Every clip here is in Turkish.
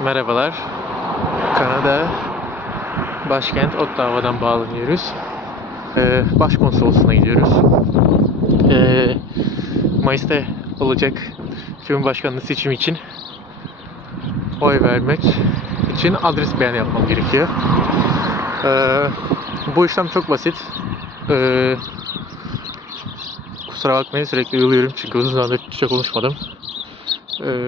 Merhabalar. Kanada başkent Ottawa'dan bağlanıyoruz. Ee, Başkonsolosluğuna gidiyoruz. Ee, Mayıs'ta olacak Cumhurbaşkanlığı seçimi için oy vermek için adres beyanı yapmam gerekiyor. Ee, bu işlem çok basit. Ee, kusura bakmayın sürekli yılıyorum çünkü uzun zamandır Türkçe konuşmadım. Ee,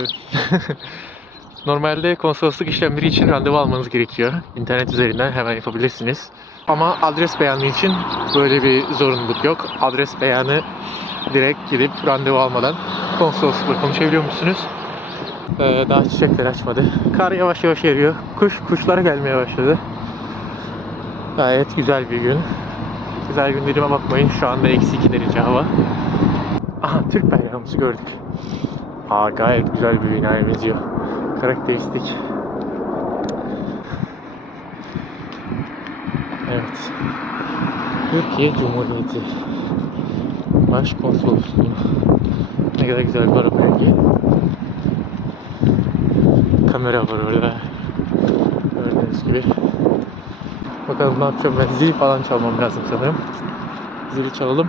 Normalde konsolosluk işlemleri için randevu almanız gerekiyor. İnternet üzerinden hemen yapabilirsiniz. Ama adres beyanı için böyle bir zorunluluk yok. Adres beyanı direkt gidip randevu almadan konsoloslukla konuşabiliyor musunuz? Ee, daha çiçekler açmadı. Kar yavaş yavaş eriyor. Kuş, kuşlar gelmeye başladı. Gayet güzel bir gün. Güzel gün dediğime bakmayın. Şu anda eksi 2 derece hava. Aha Türk bayrağımızı gördük. Aa gayet güzel bir binaya benziyor. Karakteristik. Evet. Türkiye Cumhuriyeti Başkonsolosluğu. Ne kadar güzel bir araba rengi. Kamera var orada. Gördüğünüz gibi. Bakalım ne yapacağım ben. Zil falan çalmam lazım sanırım. Zili çalalım.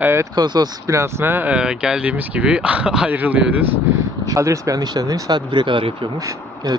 Evet konsolosluk binasına e, geldiğimiz gibi ayrılıyoruz. Adres beyanı işlemlerini saat 1'e kadar yapıyormuş. Yine